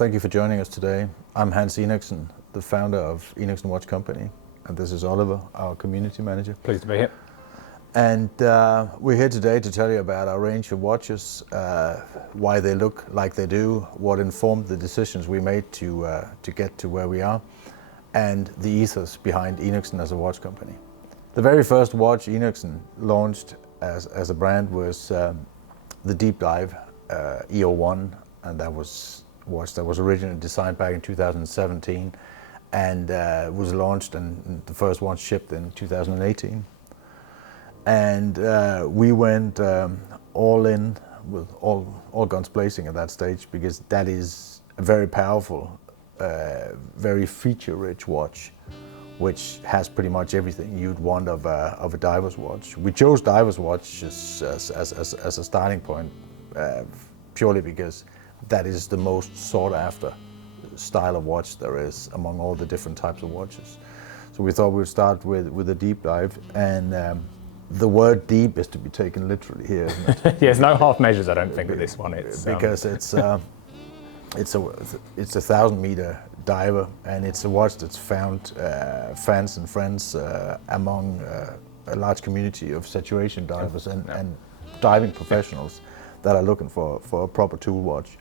Thank you for joining us today. I'm Hans Enoksen, the founder of Enoksen Watch Company, and this is Oliver, our community manager. Pleased to be here. And we're here today to tell you about our range of watches, why they look like they do, what informed the decisions we made to get to where we are, and the ethos behind Enoksen as a watch company. The very first watch Enoksen launched as a brand was the Deep Dive EO1, and that was a watch that was originally designed back in 2017 and was launched, and the first one shipped in 2018. And we went all in with all guns blazing at that stage, because that is a very powerful, very feature-rich watch, which has pretty much everything you'd want of a diver's watch. We chose diver's watches as a starting point, purely because that is the most sought after style of watch there is among all the different types of watches. So we thought we'd start with a deep dive, and the word deep is to be taken literally here, isn't it? Yeah, there's no half measures, I don't think, with this one. It's because it's a 1,000-meter diver, and it's a watch that's found fans and friends among a large community of saturation divers and diving professionals that are looking for a proper tool watch.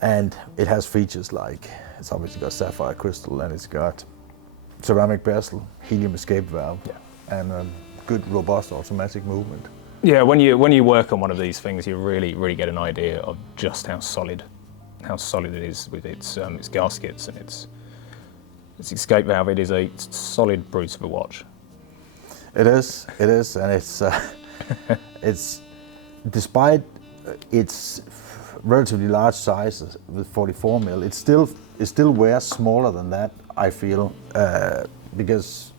And it has features like, it's obviously got sapphire crystal, and it's got ceramic bezel, helium escape valve, and a good robust automatic movement. Yeah, when you work on one of these things, you really get an idea of just how solid it is with its gaskets and its escape valve. It is a solid brute of a watch. It is, and it's despite its relatively large size with 44 mil, it still wears smaller than that, I feel, because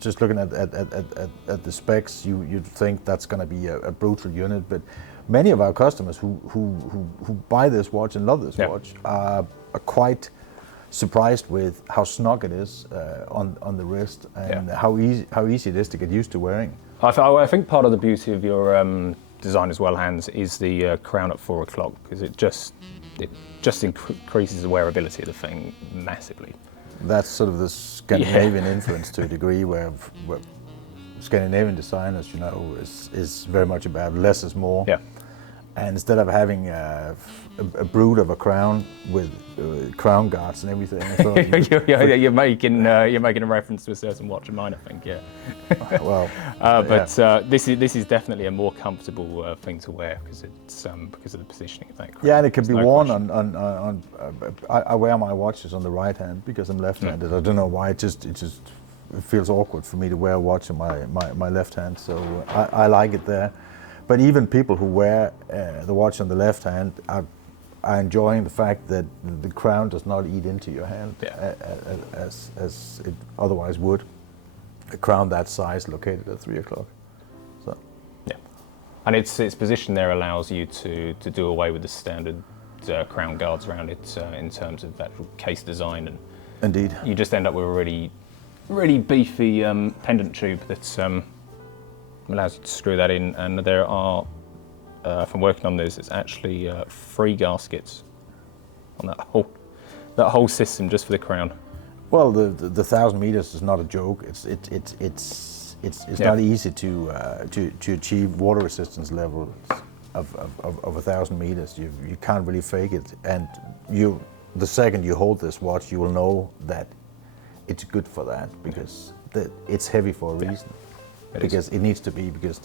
just looking at the specs, you'd think that's going to be a brutal unit, but many of our customers who buy this watch and love this watch are quite surprised with how snug it is on the wrist, and how easy it is to get used to wearing. I think part of the beauty of your design as well, Hans, is the crown at 4 o'clock, because it just increases the wearability of the thing massively. That's sort of the Scandinavian influence to a degree, where Scandinavian designers, you know, is very much about less is more. Yeah. And instead of having a brood of a crown with crown guards and everything, I thought you're making a reference to a certain watch of mine, I think. Yeah. Well, this is definitely a more comfortable thing to wear, because of the positioning of that crown. Yeah, and it can be worn on. I wear my watches on the right hand because I'm left-handed. I don't know why. It feels awkward for me to wear a watch on my left hand. So I like it there. But even people who wear the watch on the left hand are enjoying the fact that the crown does not eat into your hand as it otherwise would. A crown that size located at 3 o'clock. So. Yeah, and its position there allows you to do away with the standard crown guards around it in terms of actual case design, and indeed, you just end up with a really beefy pendant tube that allows you to screw that in. And there are, from working on this, it's actually 3 gaskets on that whole system just for the crown. Well, the 1,000 meters is not a joke. It's not easy to achieve water resistance levels of 1,000 meters. You can't really fake it, and the second you hold this watch, you will know that it's good for that, because it's heavy for a reason. Because it needs to be, because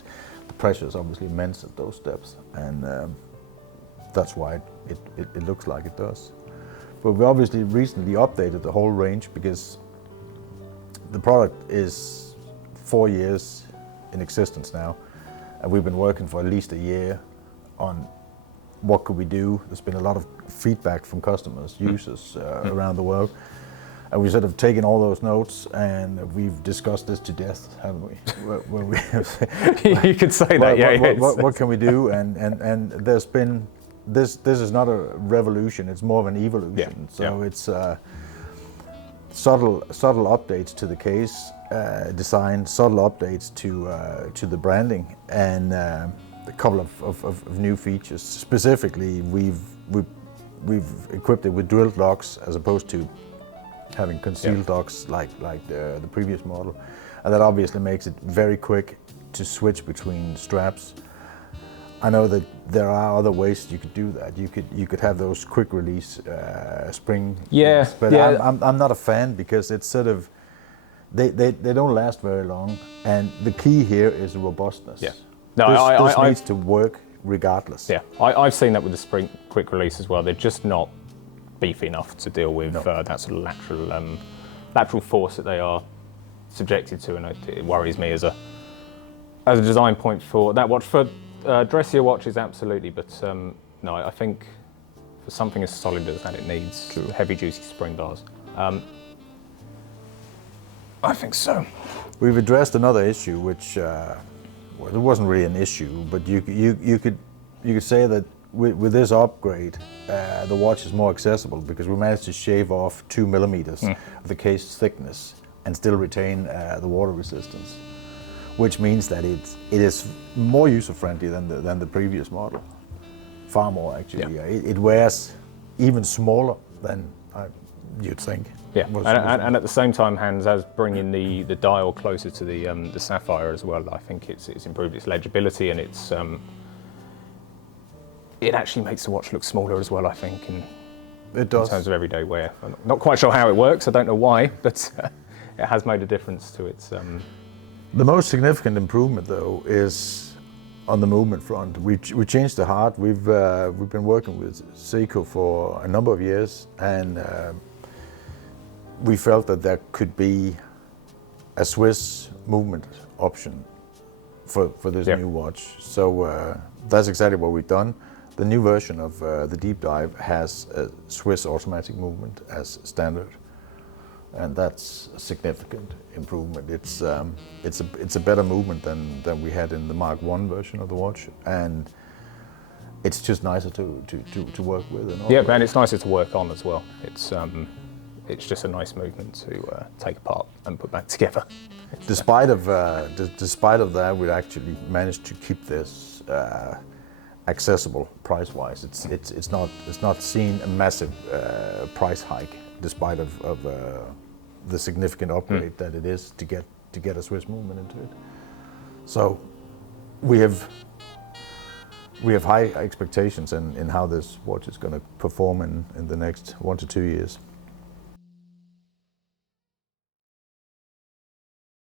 the pressure is obviously immense at those depths, and that's why it looks like it does. But we obviously recently updated the whole range, because the product is 4 years in existence now, and we've been working for at least a year on what could we do. There's been a lot of feedback from customers, users around the world. And we've sort of taken all those notes, and we've discussed this to death, haven't we? You could say that, yeah. What can we do? And there's been, this is not a revolution, it's more of an evolution. Yeah. So it's subtle updates to the case design, subtle updates to the branding, and a couple of new features. Specifically, we've we've equipped it with drilled locks as opposed to having concealed locks like the previous model, and that obviously makes it very quick to switch between straps. I know that there are other ways you could do that. You could have those quick release spring. Yeah, things, but yeah. I'm not a fan because it's sort of they don't last very long, and the key here is robustness. Yeah. No, this needs to work regardless. Yeah, I've seen that with the spring quick release as well. They're just not beefy enough to deal with that sort of lateral force that they are subjected to, and it worries me as a design point for that watch. For dressier watches, absolutely, but no, I think for something as solid as that, it needs heavy duty spring bars. I think so. We've addressed another issue, which well, it wasn't really an issue, but you could say that with this upgrade, the watch is more accessible because we managed to shave off 2 millimeters of the case thickness and still retain the water resistance, which means that it is more user friendly than the previous model, far more actually. Yeah. It wears even smaller than you'd think. Yeah, and at the same time, Hans, as bringing the dial closer to the Sapphire as well, I think it's improved its legibility, and it actually makes the watch look smaller as well, I think, It does. in terms of everyday wear. I'm not quite sure how it works, I don't know why, but it has made a difference to its... The most significant improvement, though, is on the movement front. We changed the heart. We've been working with Seiko for a number of years, and we felt that there could be a Swiss movement option for this new watch. So that's exactly what we've done. The new version of the Deep Dive has a Swiss automatic movement as standard, and that's a significant improvement. It's a better movement than we had in the Mark I version of the watch, and it's just nicer to work with. And yeah, and it's nicer to work on as well. It's just a nice movement to take apart and put back together. Despite of that, we actually managed to keep this accessible price-wise. It's not seen a massive price hike, despite of the significant upgrade that it is to get a Swiss movement into it. So we have high expectations in how this watch is going to perform in the next 1 to 2 years.